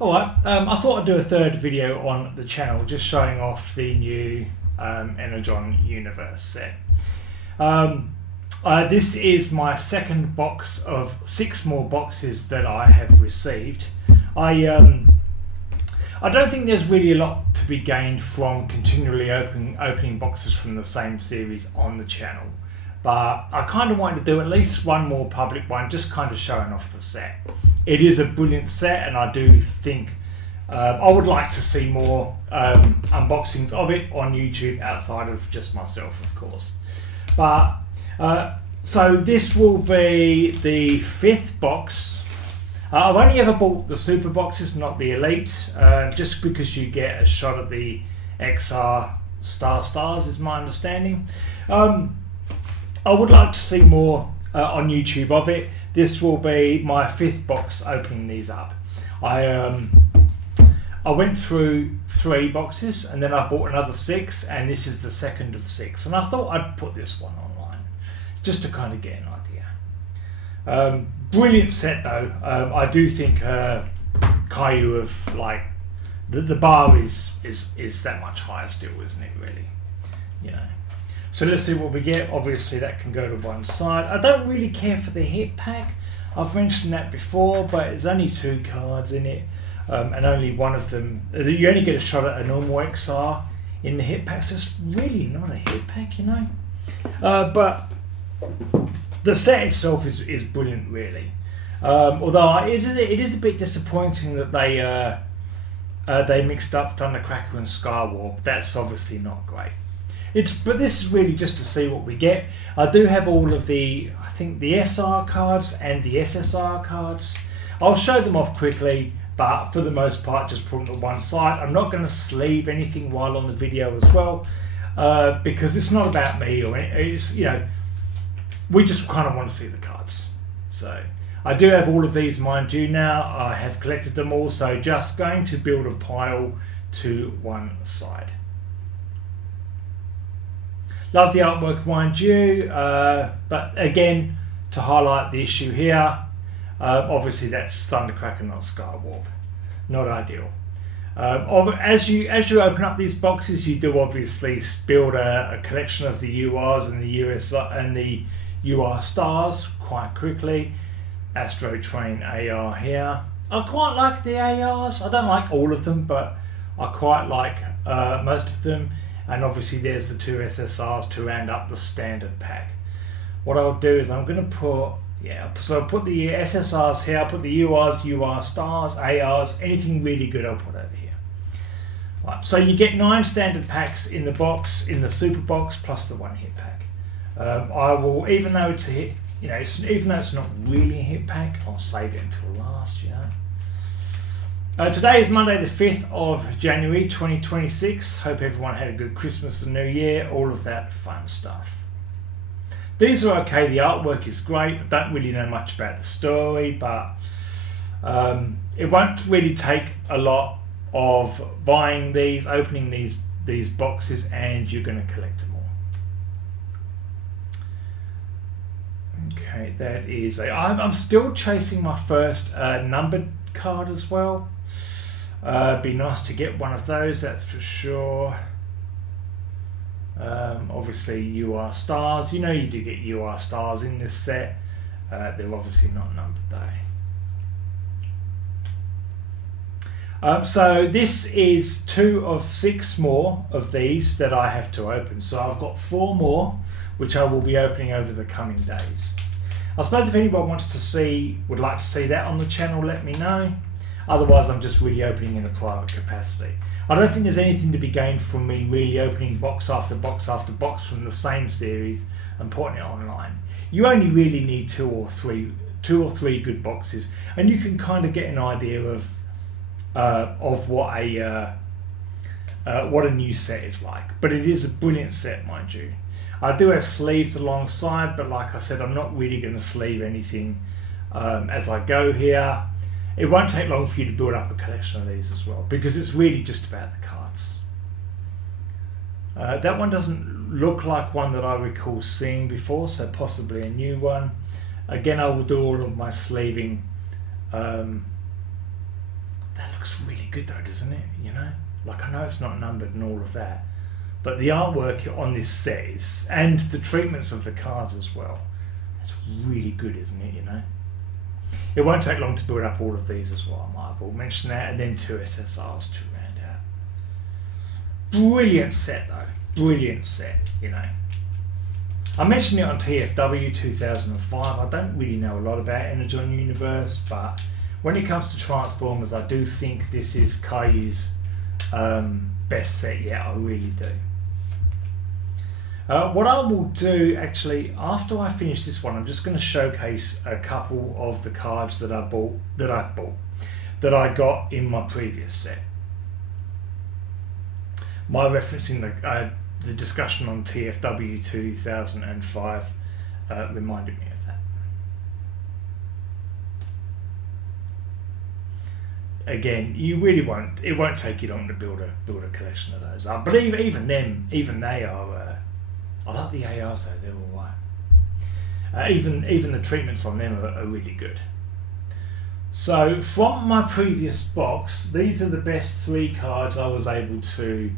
Alright, I thought I'd do a third video on the channel just showing off the new Energon Universe set. This is my second box of 6 more boxes that I have received. I don't think there's really a lot to be gained from continually opening boxes from the same series on the channel. But I kind of wanted to do at least one more public one, just kind of showing off the set. It is a brilliant set, and I do think I would like to see more unboxings of it on YouTube outside of just myself, of course. But so this will be the 5th box. I've only ever bought the super boxes, not the elite, just because you get a shot at the XR stars is my understanding. I would like to see more on YouTube of it. This will be my 5th box opening these up. I went through 3 boxes and then I bought another 6, and this is the 2nd of 6. And I thought I'd put this one online just to kind of get an idea. Brilliant set though. I do think Kayou of like the bar is that much higher still, isn't it? Really, you know. So let's see what we get. Obviously that can go to one side. I don't really care for the hit pack. I've mentioned that before, but there's only 2 cards in it, and only one of them. You only get a shot at a normal XR in the hit pack, so it's really not a hit pack, you know. But the set itself is brilliant, really. Although it is a bit disappointing that they mixed up Thundercracker and Skywarp. That's obviously not great. But this is really just to see what we get. I do have all of the, I think, the SR cards and the SSR cards. I'll show them off quickly, but for the most part just put them to one side. I'm not going to sleeve anything while on the video as well, because it's not about me, or it's, you know, we just kind of want to see the cards. So I do have all of these, mind you. Now I have collected them all, so just going to build a pile to one side. Love the artwork, mind you, but again, to highlight the issue here, obviously that's Thundercracker, not Skywarp. Not ideal. As you open up these boxes, you do obviously build a collection of the URs and the UR stars quite quickly. Astro Train AR here. I quite like the ARs. I don't like all of them, but I quite like most of them. And obviously there's the 2 SSRs to round up the standard pack. What I'll do is I'm going to put, so I'll put the SSRs here, I'll put the URs, UR stars, ARs, anything really good I'll put over here. Right, so you get 9 standard packs in the box, in the super box, plus the 1 hit pack. I will, even though it's a hit, you know, even though it's not really a hit pack, I'll save it until last, you know. Today is Monday the 5th of January 2026. Hope everyone had a good Christmas and New Year, all of that fun stuff. These are okay, the artwork is great, but don't really know much about the story, but it won't really take a lot of buying these, opening these boxes, and you're going to collect them all. Okay, that is I'm still chasing my first numbered card as well. Be nice to get one of those, that's for sure. Obviously UR stars, you know, you do get UR stars in this set. They're obviously not numbered though. So this is 2 of 6 more of these that I have to open. So I've got 4 more, which I will be opening over the coming days. I suppose if anyone wants to see, would like to see that on the channel, let me know. Otherwise, I'm just really opening in a private capacity. I don't think there's anything to be gained from me really opening box after box after box from the same series and putting it online. You only really need 2 or 3 good boxes, and you can kind of get an idea of what a new set is like. But it is a brilliant set, mind you. I do have sleeves alongside, but like I said, I'm not really going to sleeve anything as I go here. It won't take long for you to build up a collection of these as well, because it's really just about the cards. That one doesn't look like one that I recall seeing before, so possibly a new one. Again, I will do all of my sleeving. That looks looks really good though, doesn't it? You know, like I know it's not numbered and all of that, but the artwork on this set is, and the treatments of the cards as well, it's really good, isn't it? You know, it won't take long to build up all of these as well. I might have all mentioned that, and then 2 SSRs to round out. Brilliant set though, brilliant set. You know, I mentioned it on TFW 2005. I don't really know a lot about Energon Universe, but when it comes to Transformers, I do think this is Kayou's best set yet. I really do. What I will do actually, after I finish this one, I'm just going to showcase a couple of the cards that that I got in my previous set. My referencing the discussion on TFW 2005 reminded me of that. Again, you really won't. It won't take you long to build a collection of those. I believe even they are. I like the ARs though; they're all right. Even the treatments on them are really good. So from my previous box, these are the best 3 cards I was able to.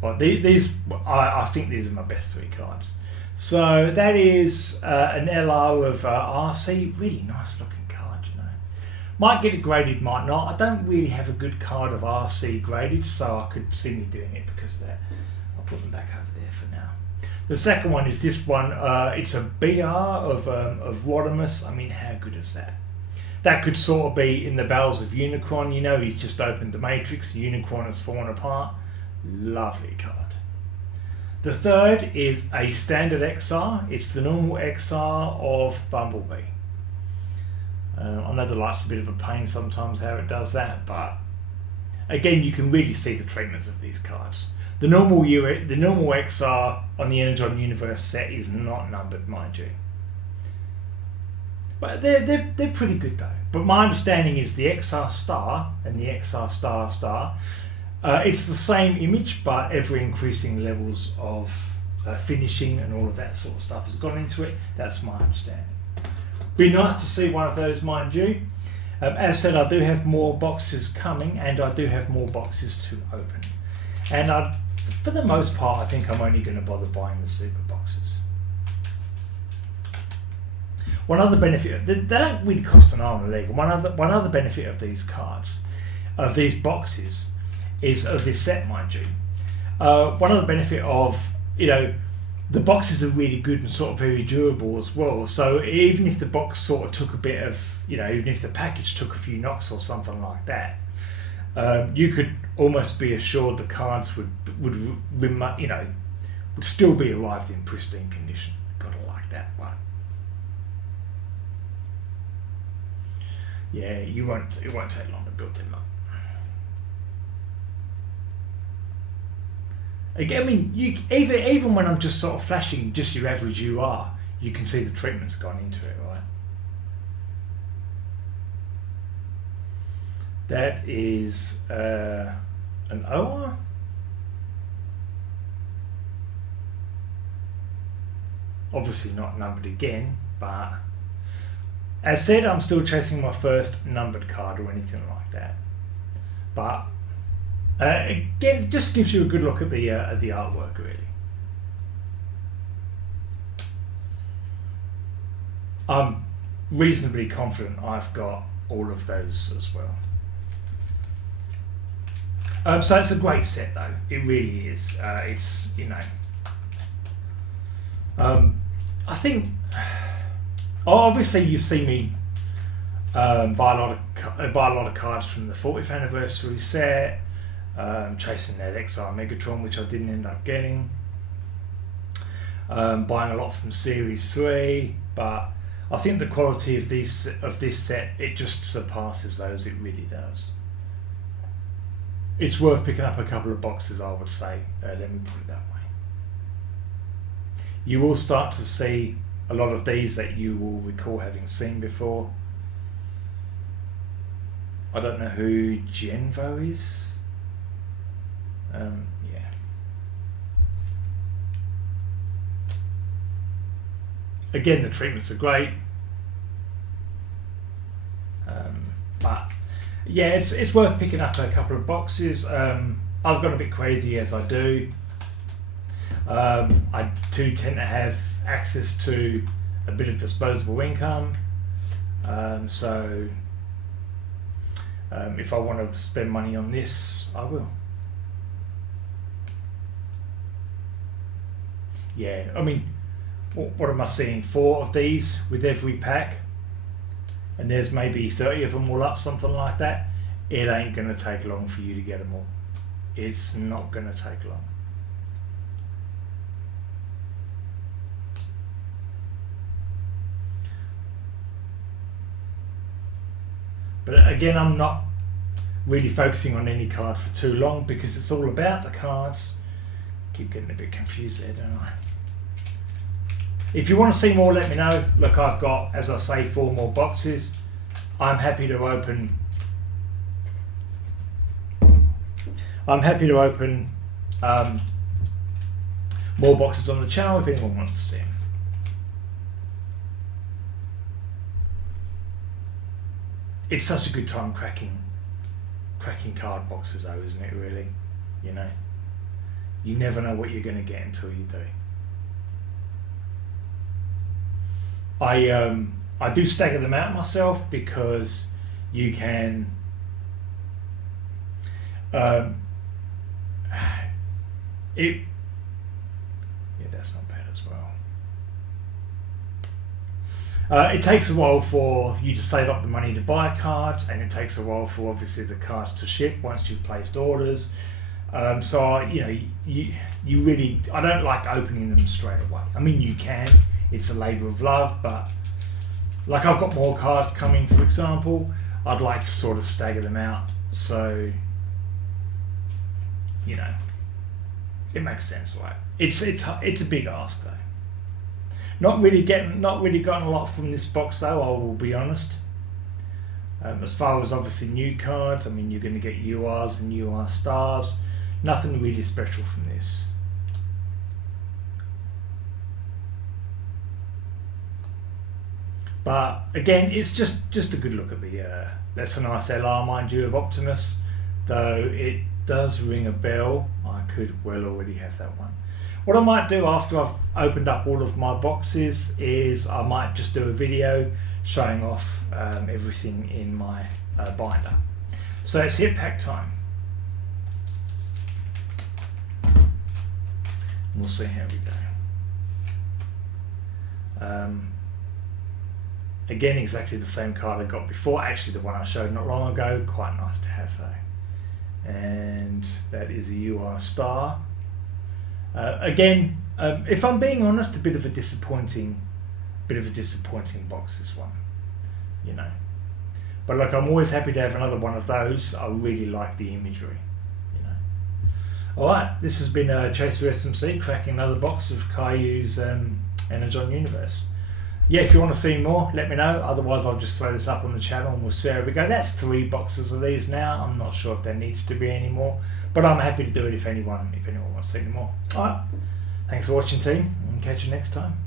Well, I think these are my best 3 cards. So that is an LR of RC, really nice looking card, you know. Might get it graded, might not. I don't really have a good card of RC graded, so I could see me doing it because of that. I'll put them back over there for now. The second one is this one. It's a BR of Rodimus. I mean, how good is that? That could sort of be in the bowels of Unicron. You know, he's just opened the Matrix. Unicron has fallen apart. Lovely card. The third is a standard XR. It's the normal XR of Bumblebee. I know the light's a bit of a pain sometimes how it does that, but again, you can really see the treatments of these cards. The normal XR on the Energon Universe set is not numbered, mind you. But they're pretty good though. But my understanding is the XR Star and the XR Star, it's the same image, but ever increasing levels of finishing and all of that sort of stuff has gone into it. That's my understanding. Be nice to see one of those, mind you. As I said, I do have more boxes coming, and I do have more boxes to open. And for the most part, I think I'm only going to bother buying the super boxes. One other benefit, they don't really cost an arm and a leg. One other benefit of these cards, of these boxes, is of this set, mind you. One other benefit of, you know, the boxes are really good and sort of very durable as well. So even if the box sort of took a bit of, you know, even if the package took a few knocks or something like that, you could almost be assured the cards would still be arrived in pristine condition. Gotta like that one. Yeah, it won't take long to build them up. Again, I mean, even when I'm just sort of flashing just your average UR, you can see the treatment's gone into it, right? That is an OR. Obviously not numbered again, but as said, I'm still chasing my first numbered card or anything like that. But again, it just gives you a good look at the artwork, really. I'm reasonably confident I've got all of those as well. So it's a great set, though. It really is. It's, you know, I think. Obviously, you've seen me buy a lot of cards from the 40th anniversary set. Chasing that XR Megatron, which I didn't end up getting. Buying a lot from Series 3, but I think the quality of this set, it just surpasses those. It really does. It's worth picking up a couple of boxes, I would say. Let me put it that way. You will start to see a lot of these that you will recall having seen before. I don't know who Genvo is. Yeah. Again, the treatments are great, but yeah, it's worth picking up a couple of boxes. I've gone a bit crazy as I do. I do tend to have access to a bit of disposable income, so if I want to spend money on this, I will. Yeah, I mean, what am I seeing? 4 of these with every pack, and there's maybe 30 of them all up, something like that. It ain't going to take long for you to get them all. It's not going to take long. But again, I'm not really focusing on any card for too long because it's all about the cards. Keep getting a bit confused there, don't I? If you want to see more, let me know. Look, I've got, as I say, 4 more boxes. I'm happy to open. More boxes on the channel if anyone wants to see them. It's such a good time cracking card boxes, though, isn't it? Really, you know, you never know what you're going to get until you do. I do stagger them out myself because you can. Yeah, that's not bad as well. It takes a while for you to save up the money to buy cards, and it takes a while for obviously the cards to ship once you've placed orders. So you know, you really, I don't like opening them straight away. I mean, you can. It's a labour of love, but like I've got more cards coming, for example. I'd like to sort of stagger them out, so you know, it makes sense, right? It's a big ask though. Not really gotten a lot from this box though, I will be honest. As far as obviously new cards, I mean, you're going to get URs and UR stars. Nothing really special from this. But again, it's just a good look at the. That's a nice LR, mind you, of Optimus, though it does ring a bell. I could well already have that one. What I might do after I've opened up all of my boxes is I might just do a video showing off everything in my binder. So it's hit pack time. We'll see how we go. Again, exactly the same card I got before. Actually, the one I showed not long ago. Quite nice to have though. And that is a UR star. Again, if I'm being honest, a bit of a disappointing box, this one, you know. But look, I'm always happy to have another one of those. I really like the imagery, you know. All right, this has been Chaser SMC cracking another box of Kayou's Energon Universe. Yeah, if you want to see more, let me know. Otherwise, I'll just throw this up on the channel and we'll see how we go. That's 3 boxes of these now. I'm not sure if there needs to be any more, but I'm happy to do it if anyone wants to see any more. All right, thanks for watching, team, and catch you next time.